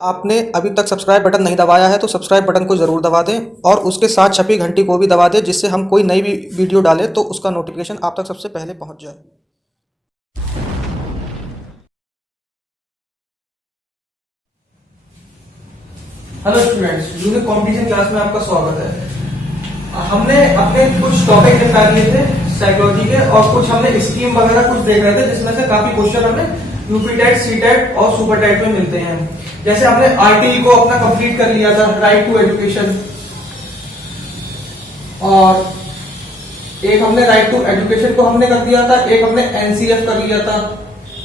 आपने अभी तक सब्सक्राइब बटन नहीं दबाया है तो सब्सक्राइब बटन को ज़रूर दबा दें और उसके साथ छपी घंटी को भी दबा दें, जिससे हम कोई नई भी वीडियो डालें तो उसका नोटिफिकेशन आप तक सबसे पहले पहुंच जाए। Hello students, unique competition class में आपका स्वागत है। हमने अपने कुछ टॉपिक निकाल लिए थे साइकोलॉजी के और कुछ हमने स्कीम वगैरह कुछ देख रहे थे, जिसमें से काफी क्वेश्चन हमें यूपी टेट, सी टेट और सुपर टेट में मिलते हैं। जैसे हमने आरटीई को अपना कंप्लीट कर लिया था, राइट टू एजुकेशन, और एक हमने राइट टू एजुकेशन को हमने कर दिया था, एक हमने एनसीएफ कर लिया था,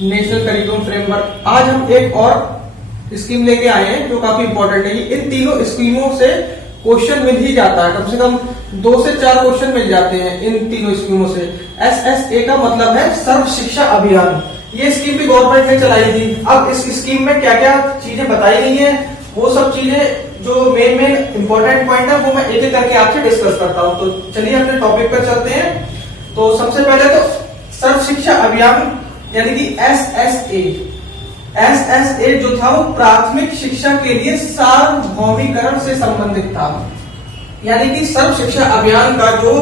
नेशनल करिकुलम फ्रेमवर्क। आज हम एक और स्कीम लेके आए हैं जो काफी इंपॉर्टेंट है। इन तीनों स्कीमों से क्वेश्चन मिल ही जाता है, कम से कम 2 से 4 क्वेश्चन मिल जाते हैं इन तीनों स्कीमों से। SSA का मतलब है सर्व शिक्षा अभियान। ये स्कीम भी गवर्नमेंट ने चलाई थी। अब इस स्कीम में क्या क्या चीजें बताई गई हैं, वो सब चीजें जो मेन इंपॉर्टेंट पॉइंट है वो मैं एक एक करके आपसे डिस्कस करता हूँ। तो चलिए अपने टॉपिक पर चलते हैं। तो सबसे पहले तो सर्व शिक्षा अभियान यानी कि SSA जो था वो प्राथमिक शिक्षा के लिए सार्वभौमिकरण से संबंधित था। यानी कि सर्व शिक्षा अभियान का जो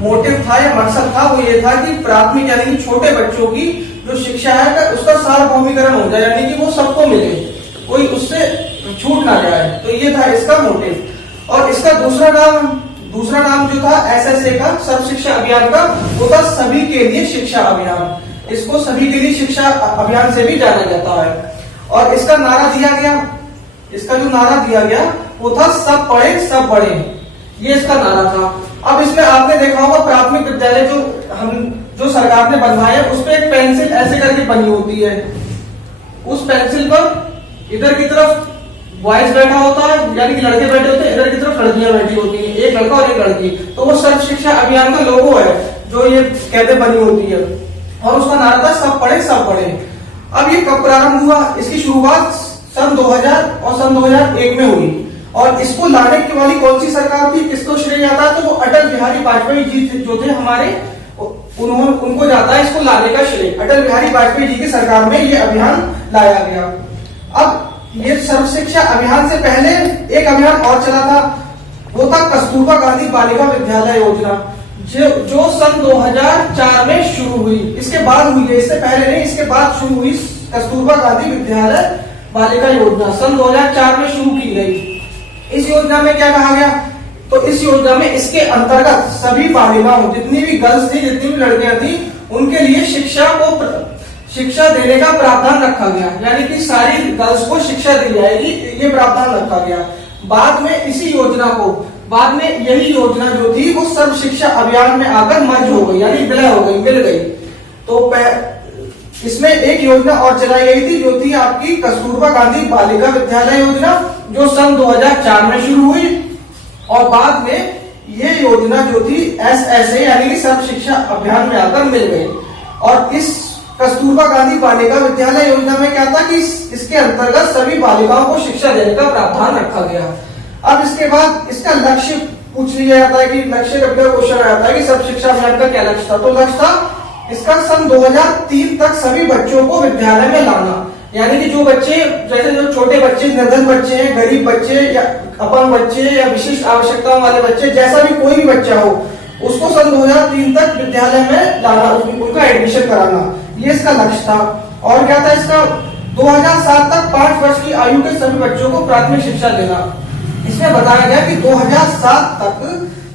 मोटिव था या मकसद था वो ये था कि प्राथमिक यानी कि छोटे बच्चों की जो शिक्षा है उसका सार्वभौमिकरण हो जाए, यानी कि वो सबको मिले, कोई उससे छूट ना जाए। तो ये था इसका मोटिव। और इसका दूसरा नाम जो था SSA का, सर्व शिक्षा अभियान का, वो था सभी के लिए शिक्षा अभियान। इसको सभी के लिए शिक्षा अभियान से भी जाना जाता है। और इसका नारा दिया गया, इसका जो नारा दिया गया वो था सब पढ़े सब बढ़े, ये इसका नारा था। अब इसमें आपने देखा होगा प्राथमिक विद्यालय जो सरकार ने बनवाया है, उस पर एक पेंसिल ऐसे करके बनी होती है। उस पेंसिल पर इधर की तरफ बॉयज बैठा होता है, यानी कि लड़के बैठे होते हैं, इधर की तरफ लड़कियां बैठी होती हैं, एक लड़का और एक लड़की। तो वो सर्व शिक्षा अभियान का लोगो है जो ये कहते बनी होती है। और उसका नारा था सब पढ़े सब बढ़े। अब ये कब प्रारंभ हुआ? इसकी शुरुआत सन 2000 और सन 2001 में हुई। और इसको लाने की वाली कौन सी सरकार थी, किसको श्रेय जाता है? तो वो अटल बिहारी वाजपेयी जी जो थे हमारे, उनको जाता है इसको लाने का श्रेय। अटल बिहारी वाजपेयी जी की सरकार में ये अभियान लाया गया। अब ये सर्व शिक्षा अभियान से पहले एक अभियान और चला था, वो था कस्तूरबा गांधी बालिका विद्यालय योजना, जो सन 2004 में शुरू हुई। इसके बाद हुई है, इससे पहले नहीं, इसके बाद शुरू हुई कस्तूरबा गांधी विद्यालय बालिका योजना, सन 2004 में शुरू की गई। इस योजना में क्या कहा गया? तो इस योजना में इसके अंतर्गत सभी बालिकाओं, जितनी भी गर्ल्स थी, जितनी भी लड़कियां थी, उनके लिए शिक्षा देने का प्रावधान रखा गया। यानी कि सारी गर्ल्स को शिक्षा दी जाएगी, ये प्रावधान रखा गया। बाद में यही योजना जो थी वो सर्व शिक्षा अभियान में आकर मर्ज हो गई, यानी विलय हो गई, मिल गई। तो इसमें एक योजना और चलाई गई थी जो थी आपकी कस्तूरबा गांधी बालिका विद्यालय योजना, जो सन 2004 में शुरू हुई। और बाद में ये योजना जो थी SSA यानी कि सर्व शिक्षा अभियान में आकर मिल गई। और इस कस्तूरबा गांधी बालिका विद्यालय योजना में क्या था कि इसके अंतर्गत सभी बालिकाओं को शिक्षा देने का प्रावधान रखा गया। अब इसके बाद इसका लक्ष्य पूछ लिया जाता है कि लक्ष्य का क्वेश्चन आता है कि सर्व शिक्षा अभियान का क्या लक्ष्य था? तो लक्ष्य था इसका सन 2003 तक सभी बच्चों को विद्यालय में लाना। यानी कि जो बच्चे, जैसे जो छोटे बच्चे, निर्धन बच्चे हैं, गरीब बच्चे या अपंग बच्चे या विशिष्ट आवश्यकताओं वाले बच्चे, जैसा भी कोई भी बच्चा हो, उसको सन 2003 तक विद्यालय में लाना, उनका एडमिशन कराना, ये इसका लक्ष्य था। और क्या था इसका? 2007 तक 5 वर्ष की आयु के सभी बच्चों को प्राथमिक शिक्षा देना। इसमें बताया गया कि 2007 तक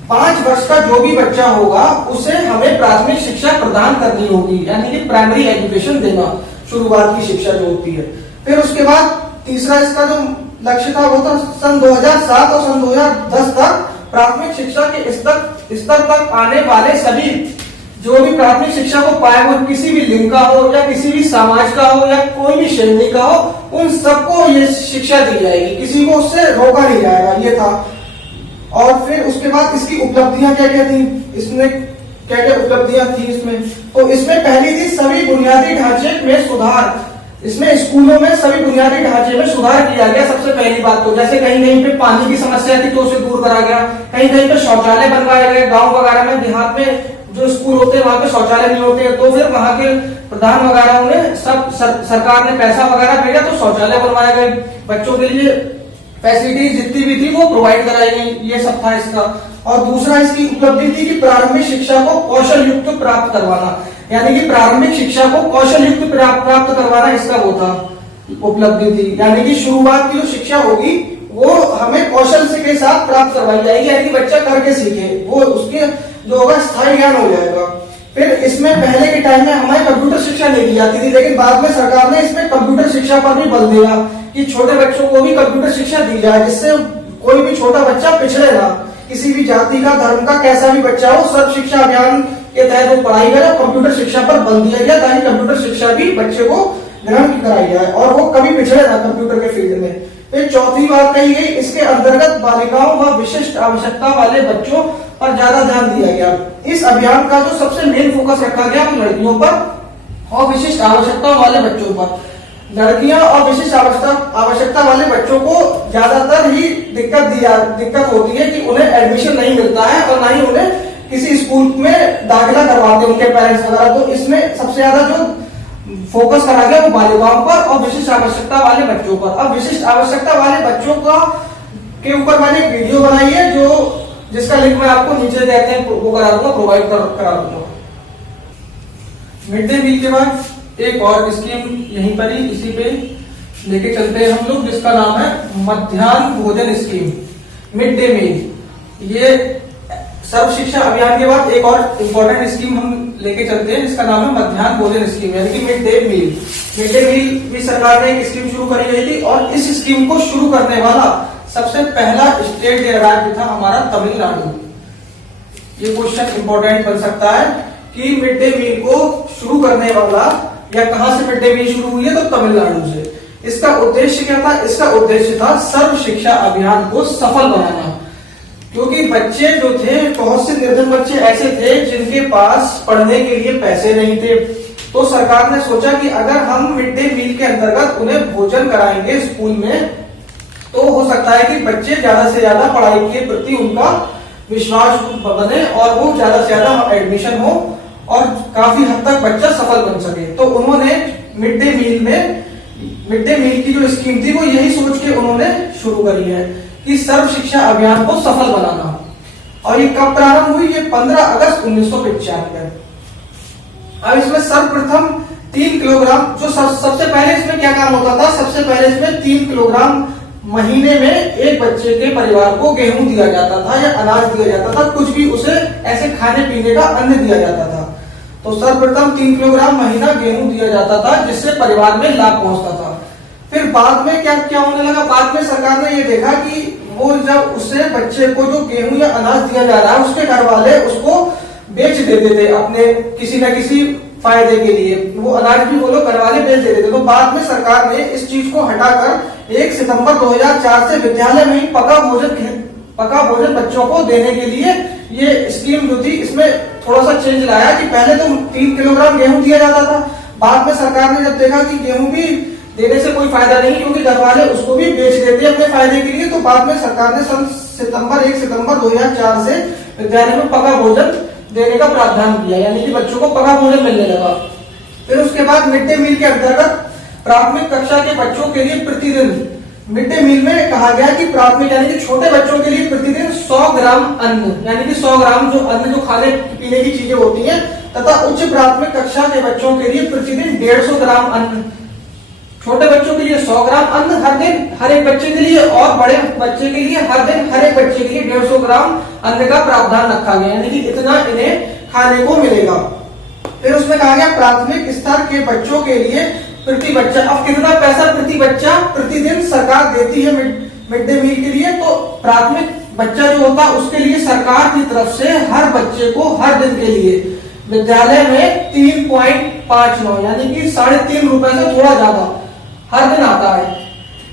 5 वर्ष का जो भी बच्चा होगा उसे हमें प्राथमिक शिक्षा प्रदान करनी होगी, यानी कि प्राइमरी एजुकेशन देना, शुरुआत की शिक्षा जो होती है। फिर उसके बाद तीसरा इसका जो लक्ष्य था वो था सन 2007 और सन 2010 तक प्राथमिक शिक्षा के स्तर तक आने वाले सभी जो भी प्राथमिक शिक्षा को पाए, वो किसी भी लिंग का हो या किसी भी समाज का हो या कोई भी श्रेणी का हो, उन सबको ये शिक्षा दी जाएगी, किसी को उससे रोका नहीं जाएगा, ये था। और फिर उसके बाद इसकी उपलब्धियां क्या क्या थी, इसमें क्या क्या उपलब्धियां थी इसमें? तो इसमें पहली थी सभी बुनियादी ढांचे में सुधार। इसमें स्कूलों में सभी बुनियादी ढांचे में सुधार किया गया। सबसे पहली बात तो जैसे कहीं कहीं पे पानी की समस्या थी तो उसे दूर करा गया, कहीं कहीं पे शौचालय बनवाए गए, गांव वगैरह में, देहात में जो स्कूल होते हैं वहां पे शौचालय नहीं होते हैं, तो फिर वहां के प्रधान वगैरह ने सब सरकार ने पैसा वगैरह भेजा तो शौचालय बनवाए गए, बच्चों के लिए फैसिलिटीज जितनी भी थी वो प्रोवाइड कराई गई, ये सब था इसका। और दूसरा इसकी उपलब्धि थी कि प्रारंभिक शिक्षा को कौशल युक्त प्राप्त करवाना, यानी कि प्रारंभिक शिक्षा को कौशल युक्त प्राप्त करवाना इसका वो था, उपलब्धि थी। यानी कि शुरुआत की जो शिक्षा होगी वो हमें कौशल से के साथ प्राप्त करवाई जाएगी, यानी कि बच्चा करके सीखे, वो उसके जो होगा स्थायी ज्ञान हो जाएगा। फिर इसमें पहले के टाइम में हमारे कंप्यूटर शिक्षा नहीं दी जाती थी, लेकिन बाद में सरकार ने इसमें कंप्यूटर शिक्षा पर भी बल दिया कि छोटे बच्चों को भी कंप्यूटर शिक्षा दी जाए, जिससे कोई भी छोटा बच्चा पिछड़े ना, किसी भी जाति का, धर्म का, कैसा भी बच्चा हो, सर्व शिक्षा अभियान के तहत वो पढ़ाई करे। कंप्यूटर शिक्षा पर बल दिया गया ताकि कंप्यूटर शिक्षा भी बच्चे को ग्रहण कराई जाए और वो कभी पिछड़े ना कंप्यूटर के फील्ड में। फिर चौथी बात कही गई, इसके अंतर्गत बालिकाओं व विशिष्ट आवश्यकता वाले बच्चों पर ज्यादा ध्यान दिया गया। इस अभियान का जो सबसे मेन फोकस रखा गया वो लड़कियों पर और विशिष्ट आवश्यकताओं वाले बच्चों पर। लड़कियां और विशिष्ट आवश्यकता वाले बच्चों को ज्यादातर ही दिक्कत होती है कि उन्हें एडमिशन नहीं मिलता है और ना ही उन्हें किसी स्कूल में दाखिला करवाते उनके पेरेंट्स वगैरह। तो इसमें सबसे ज्यादा जो फोकस करा गया वो बालिकाओं पर और विशिष्ट आवश्यकता वाले बच्चों पर। अब विशिष्ट आवश्यकता वाले बच्चों का के ऊपर मैंने एक वीडियो बनाई है जो जिसका लिंक मैं आपको नीचे देते हैं वो करा दूंगा, प्रोवाइड करा दूंगा। मिड डे मील के बाद एक और स्कीम यहीं पर ही इसी पे लेके चलते हैं हम लोग, जिसका नाम है मध्याह्न भोजन स्कीम, मिड डे मील। ये सर्व शिक्षा अभियान के बाद एक और इम्पोर्टेंट स्कीम हम लेके चलते हैं जिसका नाम है मध्याह्न भोजन स्कीम, यानी कि mid day meal. Mid day meal भी सरकार ने एक स्कीम शुरू करी गई थी और इस स्कीम को शुरू करने वाला सबसे पहला स्टेट राज्य था हमारा तमिलनाडु। ये क्वेश्चन इंपॉर्टेंट बन सकता है कि मिड डे मील को शुरू करने वाला या कहां से मिड डे मील शुरू हुई है, तो तमिलनाडु से। इसका उद्देश्य क्या था? इसका उद्देश्य था सर्व शिक्षा अभियान को सफल बनाना, क्योंकि बच्चे जो थे, बहुत से निर्धन बच्चे ऐसे थे जिनके पास पढ़ने के लिए पैसे नहीं थे। तो सरकार ने सोचा कि अगर हम मिड डे मील के अंतर्गत उन्हें भोजन कराएंगे स्कूल में, तो हो सकता है कि बच्चे ज्यादा से ज्यादा पढ़ाई के प्रति उनका विश्वास बने और वो ज्यादा से ज्यादा एडमिशन हो और काफी हद तक बच्चा सफल बन सके। तो उन्होंने मिड डे मील की जो स्कीम थी वो यही सोच के उन्होंने शुरू करी है कि सर्व शिक्षा अभियान को सफल बनाना। और ये कब प्रारंभ हुई? ये 15 अगस्त 1995। अब इसमें सर्वप्रथम 3 किलोग्राम, जो सबसे पहले इसमें क्या काम होता था, सबसे पहले इसमें 3 किलोग्राम महीने में एक बच्चे के परिवार को गेहूं दिया जाता था या अनाज दिया जाता था, कुछ भी उसे ऐसे खाने पीने का अन्न दिया जाता था। तो सर्वप्रथम 3 किलोग्राम महीना गेहूं दिया जाता था जिससे परिवार में लाभ पहुंचता था। फिर बाद में क्या होने लगा? बाद में सरकार ने ये देखा कि वो जब उससे बच्चे को जो गेहूं या अनाज दिया जा रहा है उसके घर वाले उसको बेच देते थे अपने किसी न किसी फायदे के लिए, वो अनाज भी वो लोग घर वाले बेच देते थे। तो बाद में सरकार ने इस चीज को हटाकर 1 सितंबर 2004 से विद्यालय में ही पका भोजन बच्चों को देने के लिए ये स्कीम जो थी इसमें थोड़ा सा चेंज लाया कि पहले तो 3 किलोग्राम गेहूं दिया जाता था, बाद में सरकार ने जब देखा कि गेहूं भी देने से कोई फायदा नहीं क्योंकि घर वाले उसको भी बेच देते अपने फायदे के लिए, तो बाद में सरकार ने 1 सितंबर 2004 से विद्यालय में पका भोजन देने का प्रावधान किया, यानी कि बच्चों को पका भोजन मिलने लगा। फिर उसके बाद मिड डे मील के अंतर्गत प्राथमिक कक्षा के बच्चों के लिए प्रतिदिन मिड डे मील में कहा गया कि प्राथमिक यानी कि छोटे बच्चों के लिए प्रतिदिन 100 ग्राम अन्न, यानी कि 100 ग्राम जो अन्न जो खाने पीने की चीजें होती हैं, तथा उच्च प्राथमिक कक्षा के बच्चों के लिए प्रतिदिन 150 ग्राम अन्न। छोटे बच्चों के लिए 100 ग्राम अन्न हर दिन हर एक बच्चे के लिए, और बड़े बच्चे के लिए हर दिन हर एक बच्चे के लिए 150 ग्राम अन्न का प्रावधान रखा गया, यानी कि इतना इन्हें खाने को मिलेगा। फिर उसमें कहा गया प्राथमिक स्तर के बच्चों के लिए प्रति बच्चा, अब कितना पैसा प्रति बच्चा प्रतिदिन सरकार देती है मिड डे मील के लिए, तो प्राथमिक बच्चा जो होता है उसके लिए सरकार की तरफ से हर बच्चे को हर दिन के लिए विद्यालय में 3.59 यानी कि 3.5 रुपए से थोड़ा ज्यादा हर दिन आता है।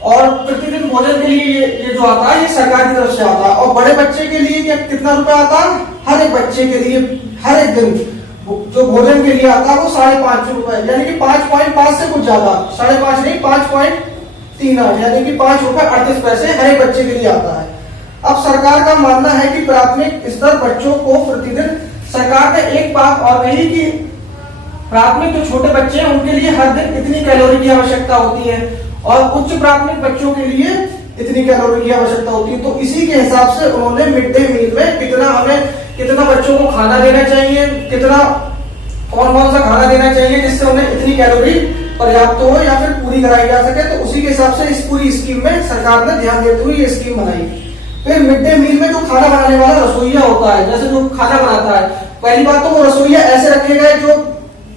और प्रतिदिन भोजन के लिए ये जो आता है ये सरकार की तरफ से आता है। और बड़े बच्चे के लिए क्या कितना रुपया आता है? हर एक बच्चे के लिए हर एक दिन जो भोजन के लिए आता है वो 5.5 रुपए, यानी कि 5.5 से कुछ ज्यादा, 5.5 नहीं 5.38 यानी कि 5 रुपए 38 पैसे हर एक बच्चे के लिए आता है। अब सरकार का मानना है कि प्राथमिक स्तर बच्चों को प्रतिदिन सरकार ने एक बात और कही कि प्राथमिक जो छोटे बच्चे हैं उनके लिए हर दिन इतनी कैलोरी की आवश्यकता होती है और उच्च प्राथमिक बच्चों के लिए इतनी कैलोरी की आवश्यकता होती है। तो इसी के हिसाब से उन्होंने मिड डे मील में कितना बच्चों को खाना देना चाहिए, कितना कौन कौन सा खाना देना चाहिए जिससे उन्हें इतनी कैलोरी पर्याप्त हो या फिर पूरी कराई जा सके। तो उसी के हिसाब से इस पूरी स्कीम में सरकार ने ध्यान देते हुए ये स्कीम बनाई। फिर मिड डे मील में जो खाना बनाने वाला रसोईया होता है, जैसे जो खाना बनाता है, पहली बात तो वो रसोईया ऐसे रखे गए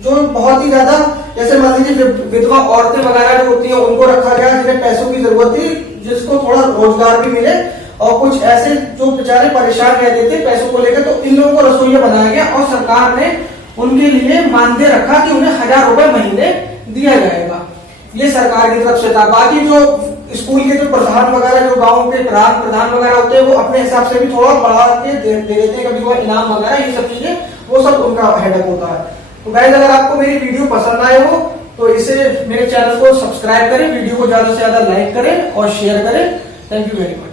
जो बहुत ही ज्यादा, जैसे मान लीजिए विधवा औरतें वगैरह जो होती हैं उनको रखा गया जिन्हें पैसों की जरूरत थी, जिसको थोड़ा रोजगार भी मिले, और कुछ ऐसे जो बेचारे परेशान रहते थे पैसों को लेकर, तो इन लोगों को रसोईया बनाया गया और सरकार ने उनके लिए मानदेय रखा कि उन्हें 1000 रुपए महीने दिया जाएगा। ये सरकार की तरफ से था। बाकी जो स्कूल के जो प्रधान वगैरह, जो गांव के प्रधान वगैरह होते हैं, वो अपने हिसाब से भी थोड़ा बढ़ा के दे देते हैं, कभी वो इनाम वगैरह, ये सब चीजें वो सब उनका हेडअप होता है। तो गाइस, अगर आपको मेरी वीडियो पसंद आए हो तो इसे मेरे चैनल को सब्सक्राइब करें, वीडियो को ज्यादा से ज्यादा लाइक करें और शेयर करें। Thank you very much.